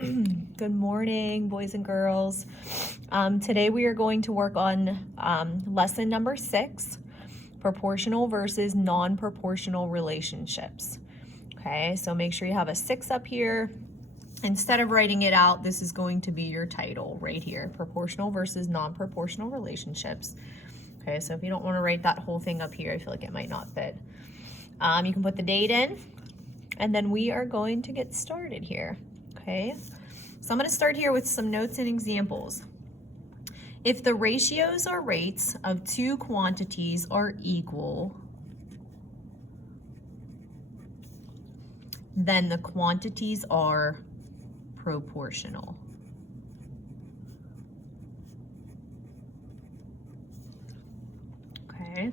Good morning, boys and girls. Today we are going to work on lesson number 6, proportional versus non-proportional relationships. Okay, so make sure you have a 6 up here. Instead of writing it out, this is going to be your title right here, proportional versus non-proportional relationships. Okay, so if you don't want to write that whole thing up here, I feel like it might not fit. You can put the date in, and then we are going to get started here. Okay, so I'm going to start here with some notes and examples. If the ratios or rates of two quantities are equal, then the quantities are proportional. Okay,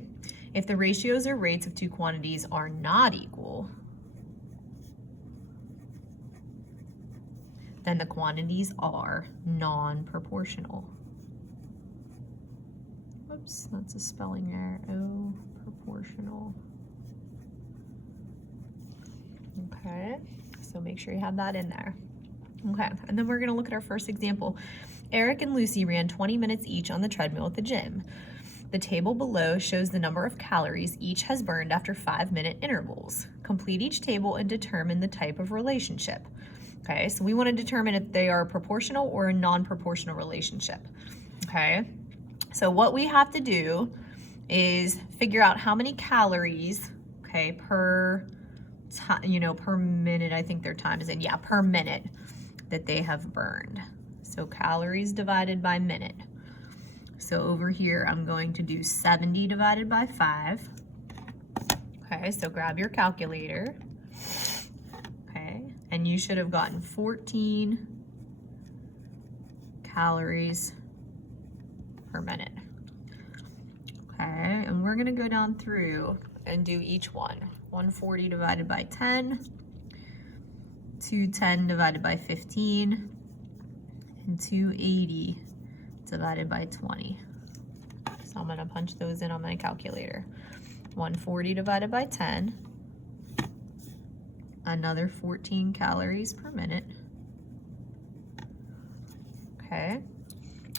if the ratios or rates of two quantities are not equal, then the quantities are non-proportional. Oops, that's a spelling error. Oh, proportional. Okay, so make sure you have that in there. Okay, and then we're gonna look at our first example. Eric and Lucy ran 20 minutes each on the treadmill at the gym. The table below shows the number of calories each has burned after 5-minute intervals. Complete each table and determine the type of relationship. Okay, so we want to determine if they are proportional or a non-proportional relationship. Okay, so what we have to do is figure out how many calories, okay, per minute, I think their time is in, yeah, per minute that they have burned. So calories divided by minute. So over here, I'm going to do 70 divided by 5. Okay, so grab your calculator. And you should have gotten 14 calories per minute. Okay, and we're gonna go down through and do each one. 140 divided by 10, 210 divided by 15, and 280 divided by 20. So I'm gonna punch those in on my calculator. 140 divided by 10, another 14 calories per minute. Okay.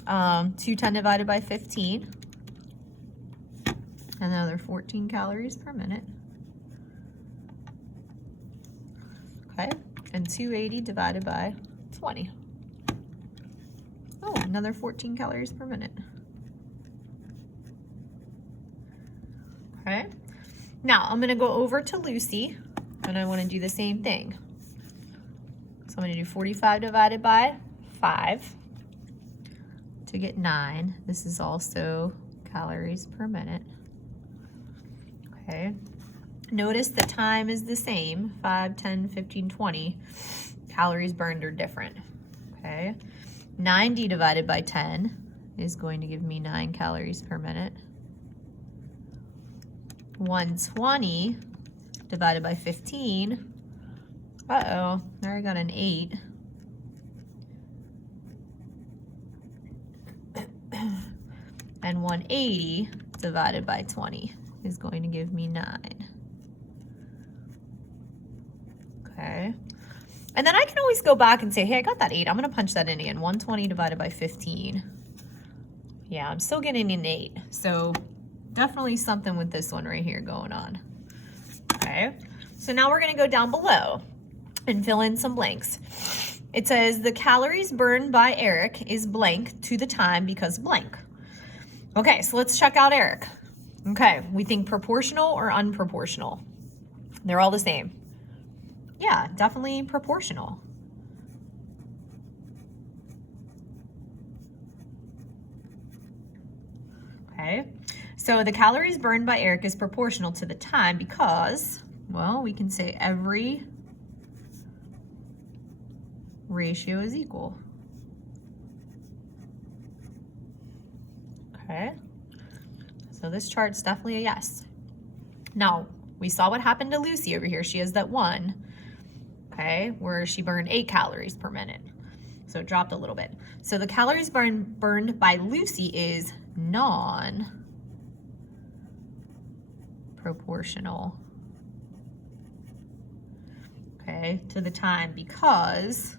210 divided by 15, another 14 calories per minute. Okay, and 280 divided by 20. Oh, another 14 calories per minute. Okay, now I'm gonna go over to Lucy, and I want to do the same thing. So I'm going to do 45 divided by 5 to get 9. This is also calories per minute. Okay. Notice the time is the same, 5, 10, 15, 20. Calories burned are different. Okay. 90 divided by 10 is going to give me 9 calories per minute. 120 divided by 15, uh-oh, there I got an 8. And 180 divided by 20 is going to give me 9. Okay, and then I can always go back and say, hey, I got that 8. I'm gonna punch that in again. 120 divided by 15. Yeah, I'm still getting an 8. So definitely something with this one right here going on. Okay, so now we're gonna go down below and fill in some blanks. It says the calories burned by Eric is blank to the time because blank. Okay, so let's check out Eric. Okay, we think proportional or unproportional? They're all the same. Yeah, definitely proportional. Okay, so the calories burned by Eric is proportional to the time because, well, we can say every ratio is equal. Okay, so this chart's definitely a yes. Now, we saw what happened to Lucy over here. She has that 1, okay, where she burned 8 calories per minute. So it dropped a little bit. So the calories burned by Lucy is non-proportional, okay, to the time because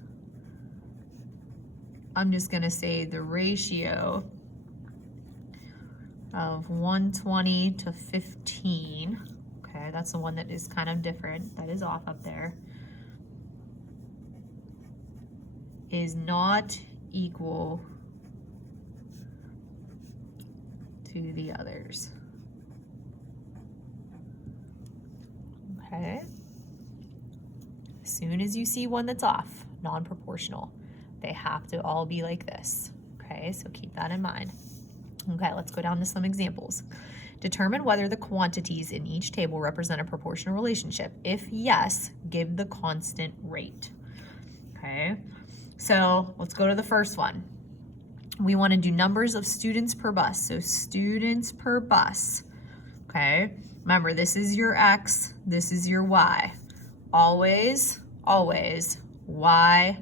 I'm just gonna say the ratio of 120 to 15. Okay, that's the one that is kind of different, that is off up there, is not equal to the others. Okay. As soon as you see one that's off, non-proportional, they have to all be like this. Okay, so keep that in mind. Okay, let's go down to some examples. Determine whether the quantities in each table represent a proportional relationship. If yes, give the constant rate. Okay, so let's go to the first one. We want to do numbers of students per bus. So students per bus. Okay, remember this is your X, this is your Y. Always, always Y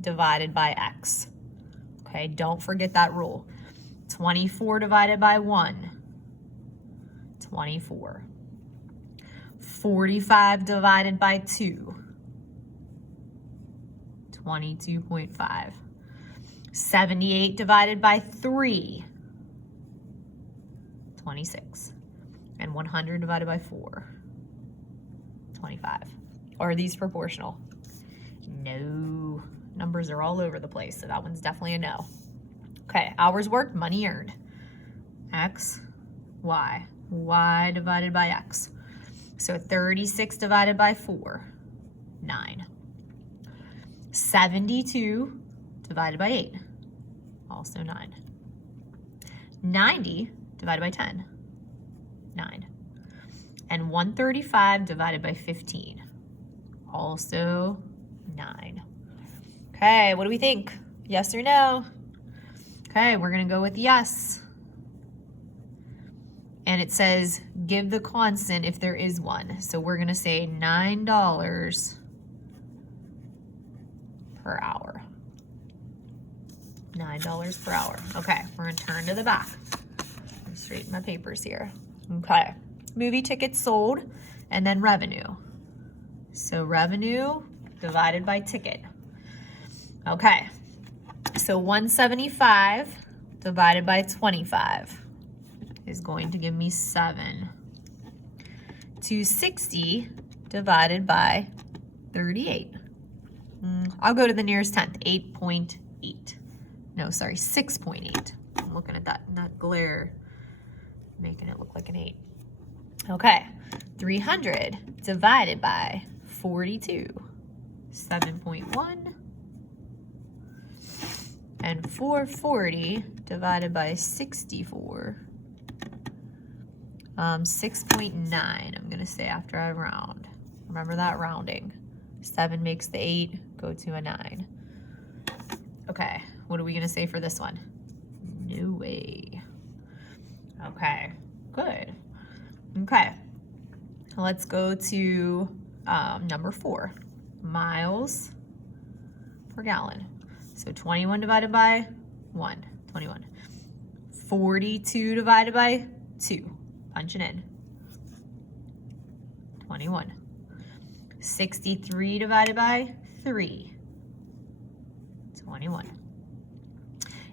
divided by X. Okay, don't forget that rule. 24 divided by 1, 24. 45 divided by 2, 22.5. 78 divided by 3, 26. And 100 divided by 4, 25. Are these proportional? No. Numbers are all over the place, so that one's definitely a no. Okay, hours worked, money earned. X, Y. Y divided by X. So 36 divided by 4, 9. 72 divided by 8, also 9. 90 divided by 10, 9. And 135 divided by 15, also 9. Okay, what do we think? Yes or no? Okay, we're gonna go with yes. And it says give the constant if there is one. So we're gonna say $9 per hour. $9 per hour. Okay, we're gonna turn to the back. Let me straighten my papers here. Okay, movie tickets sold and then revenue. So revenue divided by ticket. Okay, so 175 divided by 25 is going to give me 7. 260 divided by 38. I'll go to the nearest tenth, 8.8. No, sorry, 6.8. I'm looking at that glare, making it look like an 8. Okay, 300 divided by 42, 7.1. And 440 divided by 64, 6.9, I'm gonna say after I round. Remember that rounding. 7 makes the 8, go to a 9. Okay, what are we gonna say for this one? No way. Okay, good. Okay, let's go to number 4, miles per gallon. So 21 divided by 1, 21. 42 divided by 2, punch it in, 21. 63 divided by 3, 21.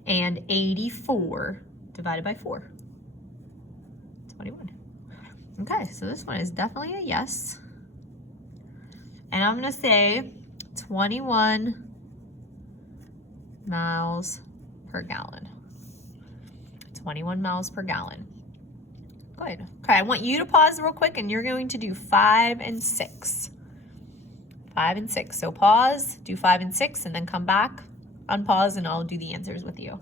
And 84 divided by 4, 21. Okay, so this one is definitely a yes. And I'm gonna say 21 miles per gallon. 21 miles per gallon. Good. Okay, I want you to pause real quick and you're going to do 5 and 6. 5 and 6. So pause, do 5 and 6, and then come back, unpause, and I'll do the answers with you.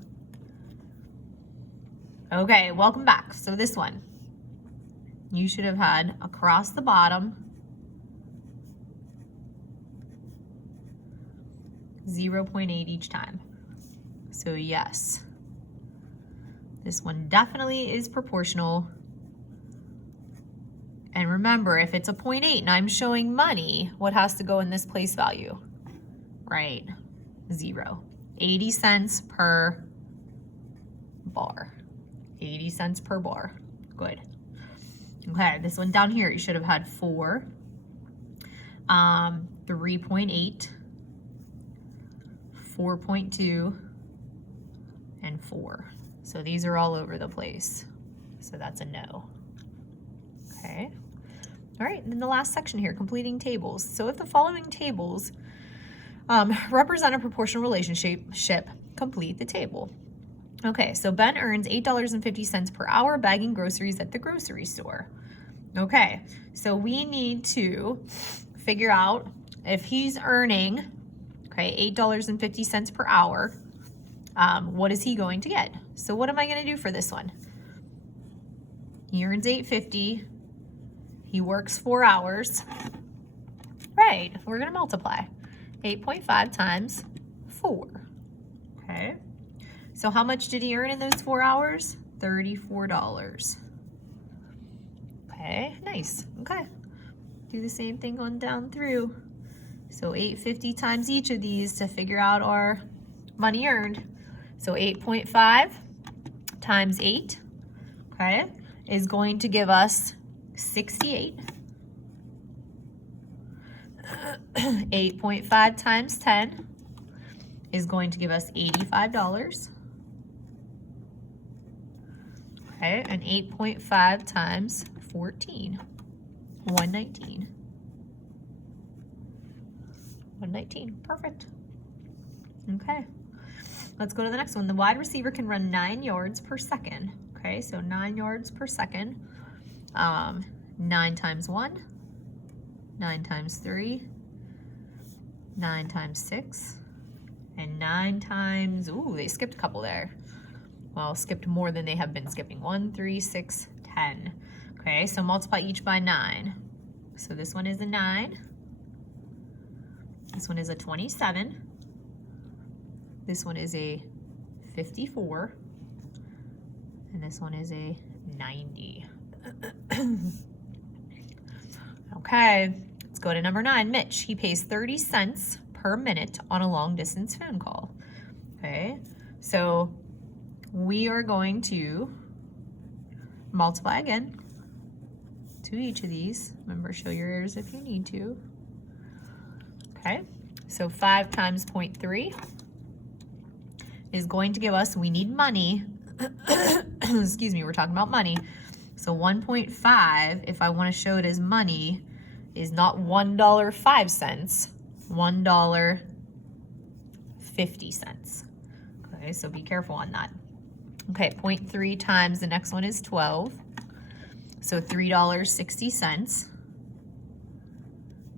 Okay, welcome back. So this one, you should have had across the bottom 0.8 each time. So yes, this one definitely is proportional. And remember, if it's a 0.8 and I'm showing money, what has to go in this place value? Right, 0. 80 cents per bar. 80 cents per bar. Good. Okay, this one down here, you should have had 4, 3.8, 4.2, and 4. So these are all over the place. So that's a no. Okay. All right, and then the last section here, completing tables. So if the following tables represent a proportional relationship, complete the table. Okay, so Ben earns $8.50 per hour bagging groceries at the grocery store. Okay, so we need to figure out if he's earning, okay, $8.50 per hour, what is he going to get? So what am I going to do for this one? He earns $8.50. He works 4 hours. Right, we're going to multiply. 8.5 times 4. Okay. So how much did he earn in those 4 hours? $34. Okay, nice. Okay. Do the same thing on down through. So $8.50 times each of these to figure out our money earned. So 8.5 times 8, okay, is going to give us 68. 8.5 times 10 is going to give us $85. Okay, and 8.5 times 14, 119. 119, perfect. Okay, let's go to the next one. The wide receiver can run 9 yards per second. Okay, so 9 yards per second. 9 times 1, 9 times 3, 9 times 6, and 9 times, ooh, they skipped a couple there. Well, skipped more than they have been skipping. 1, 3, 6, 10. Okay, so multiply each by 9. So this one is a 9. This one is a 27. This one is a 54. And this one is a 90. Okay, let's go to number 9. Mitch, he pays 30 cents per minute on a long distance phone call. Okay, so we are going to multiply again to each of these. Remember, show your errors if you need to. Okay, so 5 times 0.3 is going to give us, we need money. Excuse me, we're talking about money. So 1.5, if I want to show it as money, is not $1.05, $1.50. Okay, so be careful on that. Okay, 0.3 times the next one is 12. So $3.60.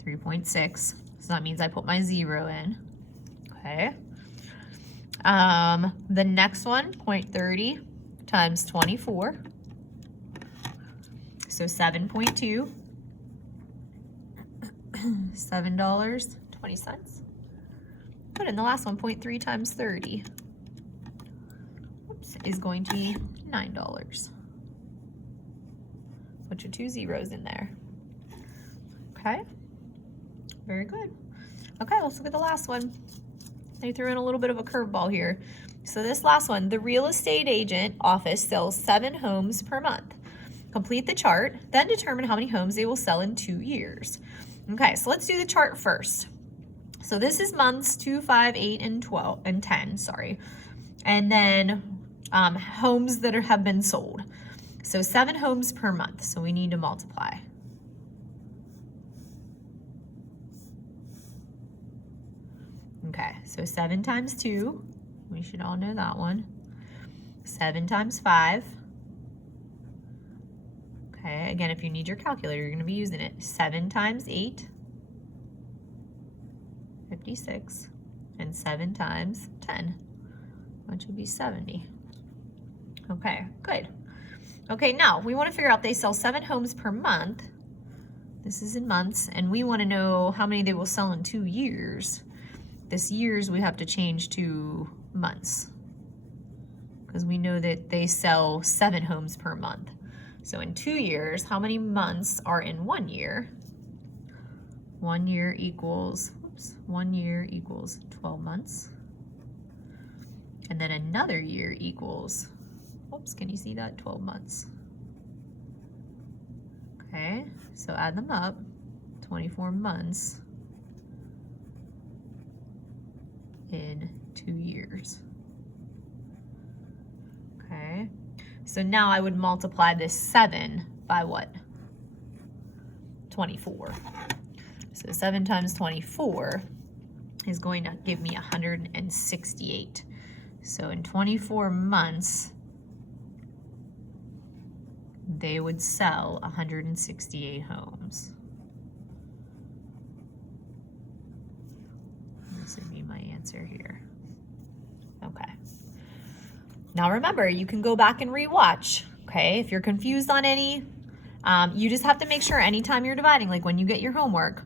3.6. So that means I put my 0 in. Okay. The next one, 0.30 times 24. So 7.2. $7.20. Good, and the last one, 0.3 times 30. Oops, is going to be $9. Put your 2 zeros in there. Okay, very good. Okay, let's look at the last one. They threw in a little bit of a curveball here. So this last one, the real estate agent office sells 7 homes per month. Complete the chart, then determine how many homes they will sell in 2 years. Okay, so let's do the chart first. So this is months 2, 5, 8, and 12, and 10, sorry. And then homes that have been sold. So 7 homes per month, so we need to multiply. Okay, so 7 times 2, we should all know that one. 7 times 5. Okay, again, if you need your calculator, you're going to be using it. 7 times 8, 56, and 7 times 10, which would be 70. Okay, good. Okay, now we want to figure out they sell 7 homes per month. This is in months, and we want to know how many they will sell in 2 years. This years we have to change to months because we know that they sell 7 homes per month. So in 2 years, how many months are in 1 year? 1 year equals, 1 year equals 12 months. And then another year equals, can you see that? 12 months. Okay, so add them up, 24 months in 2 years. So now I would multiply this 7 by what? 24. So 7 times 24 is going to give me 168. So in 24 months, they would sell 168 homes. This would be my answer here. Okay. Now remember, you can go back and rewatch, okay? If you're confused on any, you just have to make sure anytime you're dividing, like when you get your homework,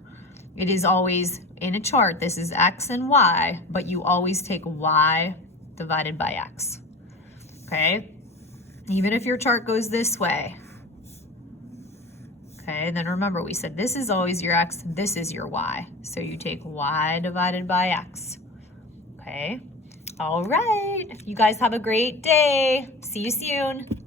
it is always in a chart. This is X and Y, but you always take Y divided by X, okay? Even if your chart goes this way, okay, then remember we said this is always your X, this is your Y. So you take Y divided by X, okay? All right, you guys have a great day. See you soon.